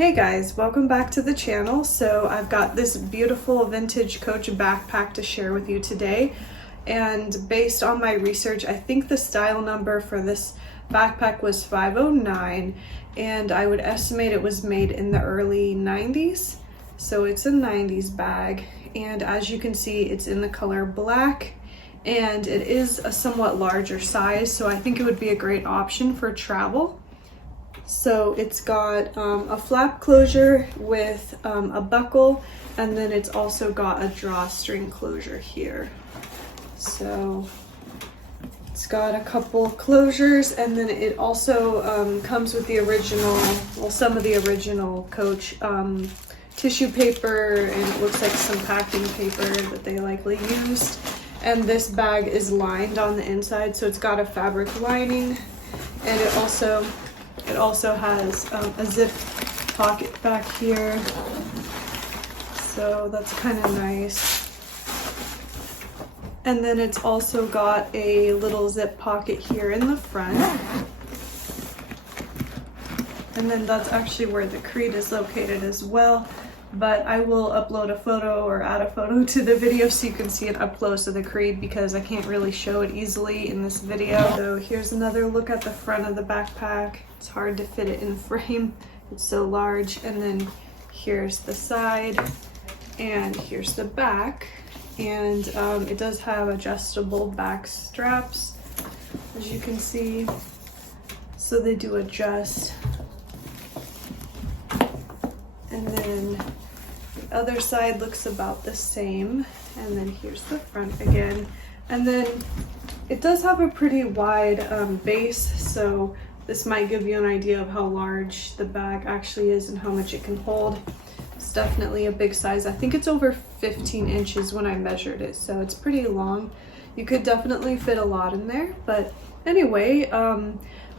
Hey guys, welcome back to the channel. So I've got this beautiful vintage Coach backpack to share with you today. And based on my research, I think the style number for this backpack was 509, and I would estimate it was made in the early 90s. So it's a 90s bag, and as you can see, it's in the color black, and it is a somewhat larger size, so I think it would be a great option for travel. So it's got a flap closure with a buckle, and then it's also got a drawstring closure here. So it's got a couple closures, and then it also comes with the original, well, some of the original Coach tissue paper, and it looks like some packing paper that they likely used. And this bag is lined on the inside, so it's got a fabric lining, and it also has a zip pocket back here, so that's kind of nice. And then it's also got a little zip pocket here in the front, and then that's actually where the creed is located as well. But I will upload a photo or add a photo to the video so you can see it up close of the creed, because I can't really show it easily in this video. So here's another look at the front of the backpack. It's hard to fit it in frame, it's so large. And then here's the side, and here's the back. And it does have adjustable back straps, as you can see. So they do adjust. And then the other side looks about the same, and then here's the front again. And then it does have a pretty wide base, so this might give you an idea of how large the bag actually is and how much it can hold. It's definitely a big size. I think it's over 15 inches when I measured it, so it's pretty long. You could definitely fit a lot in there. But anyway,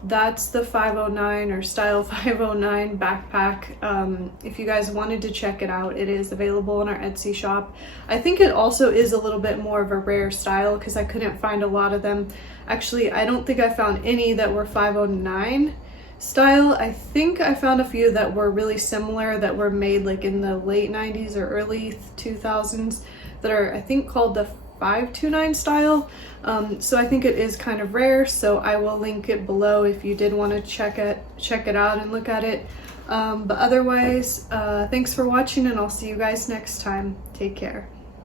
that's the 509 or style 509 backpack. If you guys wanted to check it out, it is available in our Etsy shop. I think it also is a little bit more of a rare style because I couldn't find a lot of them. Actually, I don't think I found any that were 509 style. I think I found a few that were really similar, that were made like in the late 90s or early 2000s, that are, I think, called the 529 style. So I think it is kind of rare, so I will link it below if you did want to check it out and look at it. But otherwise, thanks for watching, and I'll see you guys next time. Take care.